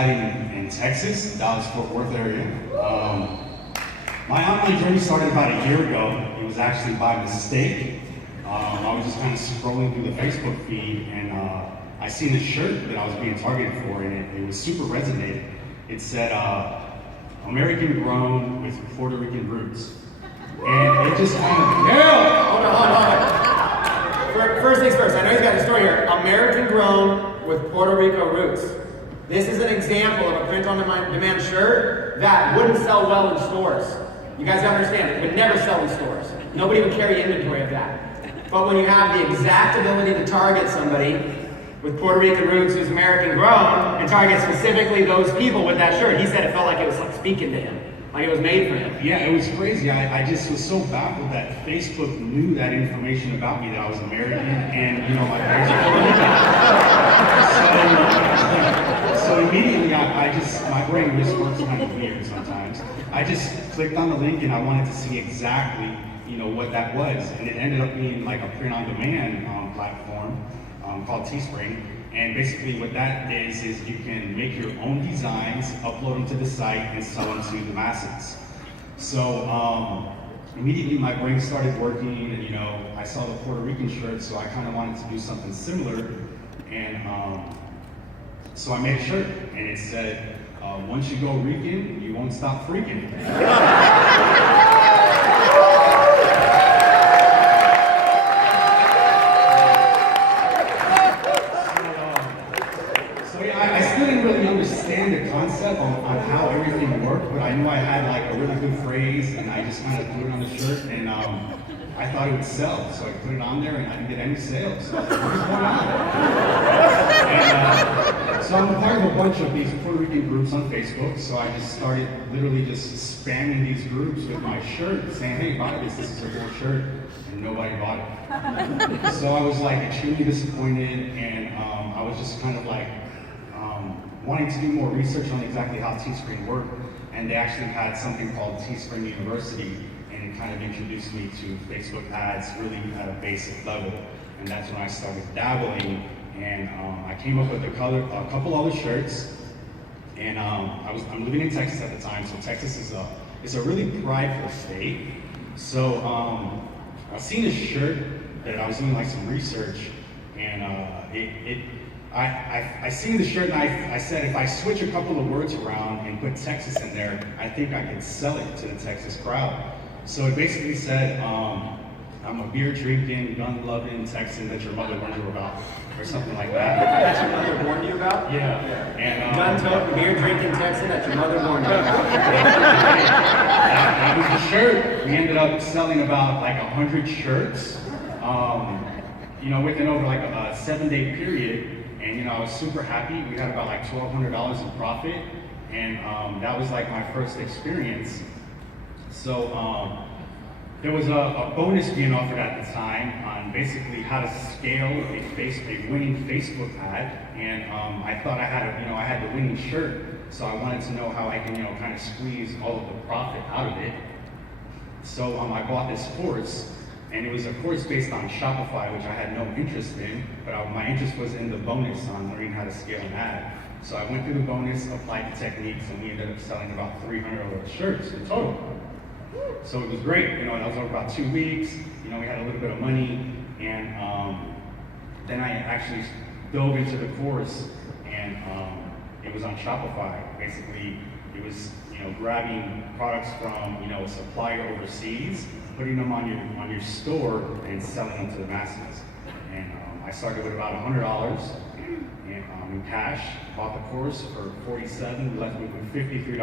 residing in Texas, Dallas-Fort Worth area. My online journey started about a year ago. It was actually by mistake. I was just kind of scrolling through the Facebook feed, and I seen a shirt that I was being targeted for, and it was super resonated. It said, American grown with Puerto Rican roots. And it just kind of, Hold on. First things first, I know he's got a story here. American grown with Puerto Rico roots. This is an example of a print-on-demand shirt that wouldn't sell well in stores. You guys gotta understand, it would never sell in stores. Nobody would carry inventory of that. But when you have the exact ability to target somebody with Puerto Rican roots who's American grown and target specifically those people with that shirt, he said it felt like it was like speaking to him. Like it was made for him. Yeah, it was crazy. I just was so baffled that Facebook knew that information about me, that I was American and, you know, my parents were So immediately my brain just works kind of weird sometimes. I just clicked on the link and I wanted to see exactly, you know, what that was. And it ended up being like a print-on-demand platform called Teespring. And basically what that is you can make your own designs, upload them to the site, and sell them to the masses. So immediately my brain started working, and you know, I saw the Puerto Rican shirt, so I kind of wanted to do something similar. And so I made a shirt, and it said, once you go Rican, you won't stop freaking. The concept on how everything worked, but I knew I had like a really good phrase, and I just kind of put it on the shirt, and I thought it would sell, so I put it on there, and I didn't get any sales. So I was like, what's going on? And so I'm a part of a bunch of these Puerto Rican groups on Facebook, so I just started literally just spamming these groups with my shirt, saying, hey, buy this is a cool shirt, and nobody bought it. So I was like extremely disappointed, and I was just kind of like, wanting to do more research on exactly how Teespring worked, and they actually had something called Teespring University, and it kind of introduced me to Facebook ads really at a basic level, and that's when I started dabbling, and I came up with a couple other shirts, and I'm living in Texas at the time, so Texas is a really prideful state. So I seen a shirt that I was doing like some research, and I seen the shirt, and I said if I switch a couple of words around and put Texas in there, I think I could sell it to the Texas crowd. So it basically said, I'm a beer drinking, gun loving Texan that your mother warned you about, or something like that. That your mother warned you about? Yeah. And gun toting, beer drinking Texan that your mother warned you about. That was the shirt. We ended up selling about like 100 shirts, you know, within over like a 7-day period. And you know, I was super happy. We had about like $1,200 in profit, and that was like my first experience. So there was a bonus being offered at the time on basically how to scale a winning Facebook ad, and I thought I had the winning shirt, so I wanted to know how I can, you know, kind of squeeze all of the profit out of it. So I bought this course. And it was a course based on Shopify, which I had no interest in, but my interest was in the bonus on learning how to scale an ad. So I went through the bonus, applied the techniques, and we ended up selling about 300 of those shirts in total. So it was great. You know, that was over about 2 weeks. You know, we had a little bit of money, and then I actually dove into the course, and it was on Shopify. Basically, it was, you know, grabbing products from, you know, a supplier overseas, putting them on your store and selling them to the masses. And I started with about $100 in cash, bought the course for $47, left me with $53.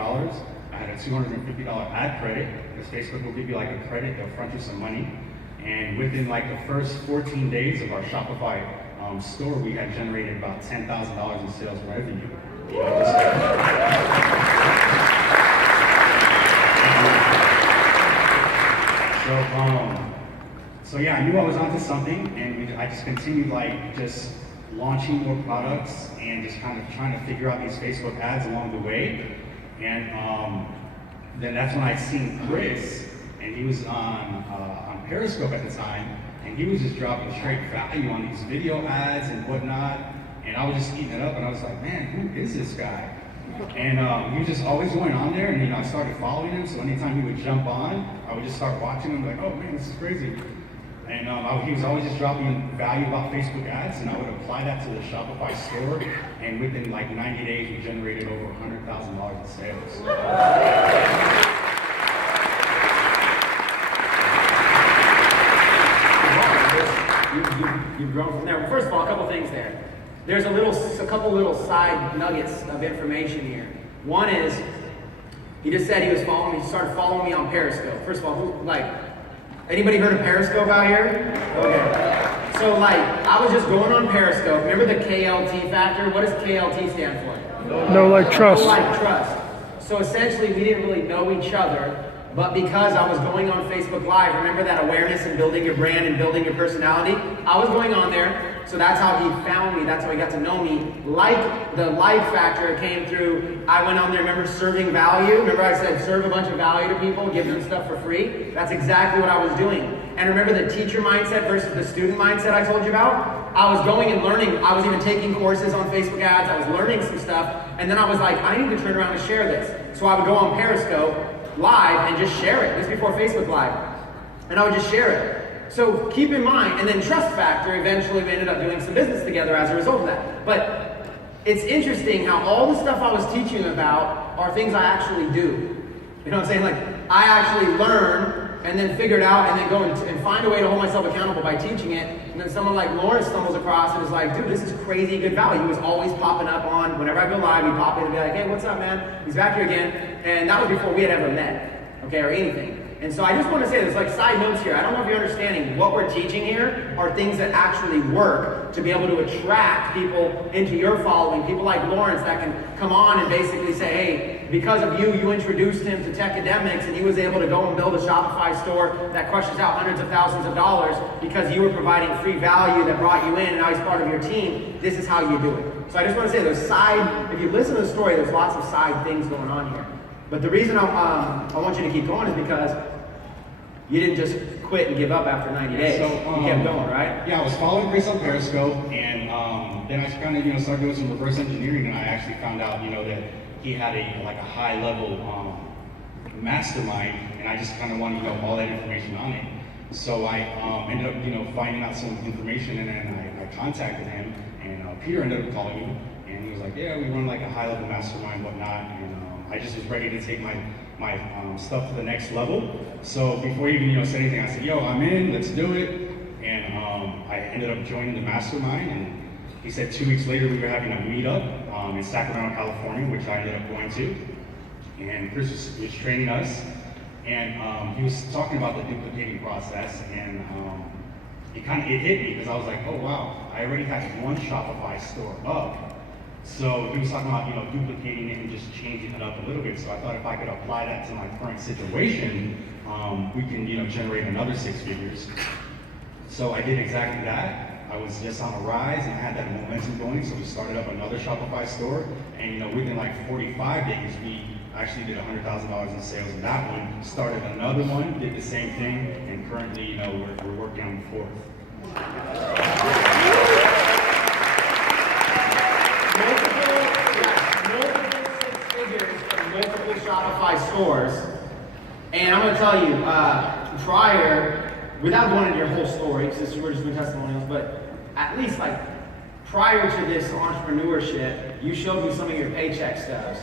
I had a $250 ad credit, because Facebook will give you like a credit, they'll front you some money. And within like the first 14 days of our Shopify store, we had generated about $10,000 in sales revenue. So yeah, I knew I was onto something, and I just continued like just launching more products and just kind of trying to figure out these Facebook ads along the way. And then that's when I seen Chris, and he was on Periscope at the time, and he was just dropping straight value on these video ads and whatnot. And I was just eating it up, and I was like, man, who is this guy? And he was just always going on there, and I started following him. So anytime he would jump on, I would just start watching him, like, oh man, this is crazy. And he was always just dropping value about Facebook ads, and I would apply that to the Shopify store. And within like 90 days, we generated over $100,000 in sales. You've grown from there. Well, first of all, a couple things there. There's a couple little side nuggets of information here. One is, he just said he started following me on Periscope. First of all, anybody heard of Periscope out here? Okay. So I was just going on Periscope. Remember the KLT factor? What does KLT stand for? No like trust. No like trust. So essentially, we didn't really know each other. But because I was going on Facebook Live, remember that awareness and building your brand and building your personality? I was going on there, so that's how he found me, that's how he got to know me. The like factor came through, I went on there, remember serving value? Remember I said serve a bunch of value to people, give them stuff for free? That's exactly what I was doing. And remember the teacher mindset versus the student mindset I told you about? I was going and learning, I was even taking courses on Facebook ads, I was learning some stuff, and then I was like, I need to turn around and share this. So I would go on Periscope Live and just share it. This is before Facebook Live. And I would just share it. So keep in mind, and then trust factor, eventually we ended up doing some business together as a result of that. But it's interesting how all the stuff I was teaching about are things I actually do. You know what I'm saying? I actually learn and then figure it out and then go and find a way to hold myself accountable by teaching it. And then someone like Lawrence stumbles across and is like, dude, this is crazy good value. He was always popping up on, whenever I go live, he'd pop in and be like, hey, what's up, man? He's back here again. And that was before we had ever met, okay, or anything. And so I just want to say, there's side notes here. I don't know if you're understanding. What we're teaching here are things that actually work to be able to attract people into your following. People like Lawrence that can come on and basically say, hey, because of you, you introduced him to Techademics and he was able to go and build a Shopify store that crushes out hundreds of thousands of dollars because you were providing free value that brought you in and now he's part of your team. This is how you do it. So I just want to say, if you listen to the story, there's lots of side things going on here. But the reason I want you to keep going is because you didn't just quit and give up after 90 days. So, you kept going, right? Yeah, I was following Chris on Periscope, and then I kind of started doing some reverse engineering, and I actually found out that he had a high level mastermind, and I just kind of wanted all that information on it. So I ended up finding out some information, and then I contacted him, and Peter ended up calling me, and he was like, yeah, we run a high level mastermind, whatnot, and I just was ready to take my stuff to the next level. So before he even said anything, I said, yo, I'm in, let's do it. And I ended up joining the mastermind, and he said 2 weeks later we were having a meetup in Sacramento, California, which I ended up going to. And Chris was training us, and he was talking about the duplicating process, and it hit me because I was like, oh wow, I already had one Shopify store up. So he was talking about, duplicating it and just changing it up a little bit. So I thought if I could apply that to my current situation, we can, generate another 6 figures. So I did exactly that. I was just on a rise and I had that momentum going. So we started up another Shopify store, and within 45 days, we actually did $100,000 in sales in that one. Started another one, did the same thing, and currently, we're working on the fourth. Multiple Shopify stores, and I'm going to tell you, prior, without going into your whole story, because we're just doing testimonials, but at least prior to this entrepreneurship, you showed me some of your paycheck stubs.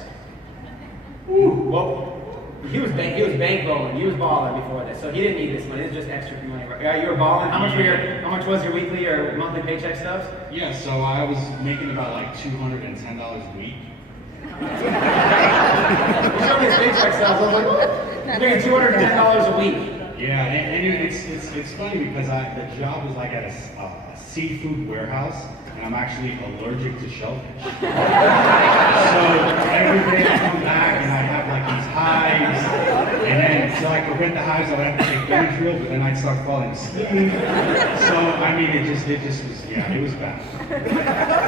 Well, he was bankballing, he was balling before this, so he didn't need this money. It's just extra money. Yeah, you were balling. How much was your weekly or monthly paycheck stubs? Yeah, so I was making about $210 a week. You showed me his paycheck stubs. I was like, you're making $210 a week. Yeah, and it's funny because the job was at a seafood warehouse, and I'm actually allergic to shellfish. So every day I come back and I have these hives, and then to prevent the hives I would have to take Benadryl, but then I'd start falling asleep. So it just was, it was bad.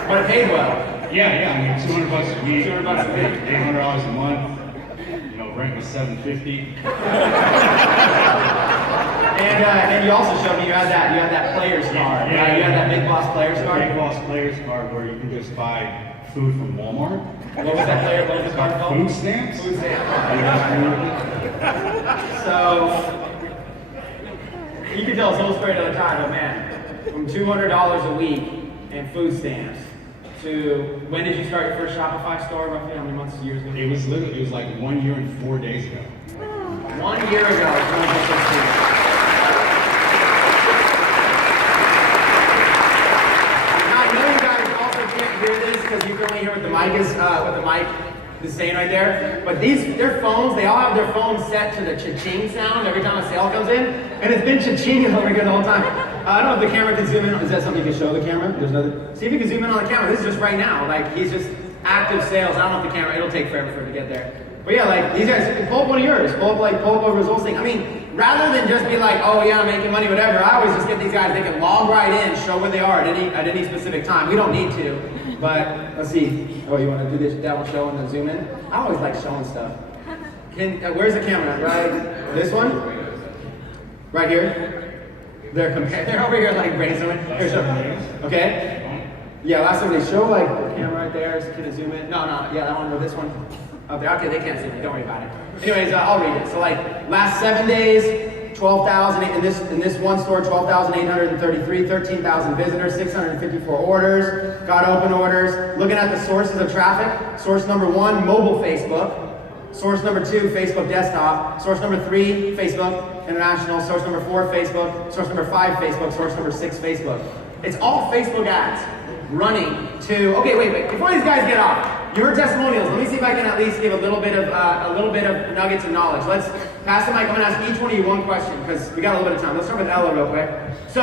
But it paid well. Yeah, $200 a week, $200 a week, $800 a month. Rent was $750. And you also showed me you had that player's card, right? You had that Big Boss player's card. Big Boss player's card where you can just buy food from Walmart. What was that flavor? What was the card called? Food stamps. Food stamp. Yeah. So you can tell this whole story another time, but man, from $200 a week and food stamps to when did you start your first Shopify store? Roughly how many months, years ago? It was like 1 year and 4 days ago. 1 year ago, 2016. Because you can only hear what the mic is saying right there. But their phones, they all have their phones set to the cha-ching sound every time a sale comes in, and it's been cha-chinging over here the whole time. I don't know if the camera can zoom in. Is that something you can show the camera? There's another. See if you can zoom in on the camera. This is just right now. Like he's just active sales. I don't know if the camera. It'll take forever for it to get there. But yeah, like these guys, pull up one of yours. Pull up a results thing. I mean, rather than just be like, oh yeah, I'm making money, whatever. I always just get these guys. They can log right in, show where they are at any specific time. We don't need to. But let's see. Oh, you want to do this demo show and then zoom in? I always like showing stuff. Where's the camera? Right, this one? Right here. They're over here like brainstorming. Here, show. Okay. Yeah, last time they show like the camera right there. Can it zoom in? No. Yeah, that one or this one. Up there. Okay, they can't zoom in. Don't worry about it. Anyways, I'll read it. So like last 7 days. 12,000 in this one store, 12,833, 13,000 visitors, 654 orders, got open orders. Looking at the sources of traffic, source number 1, mobile Facebook. Source number 2, Facebook desktop. Source number 3, Facebook international. Source number 4, Facebook. Source number 5, Facebook. Source number 6, Facebook. It's all Facebook ads running to. Okay, wait. Before these guys get off, you heard testimonials. Let me see if I can at least give a little bit of nuggets of knowledge. Let's pass the mic. I'm gonna ask each one of you one question because we got a little bit of time. Let's start with Ella real quick. So.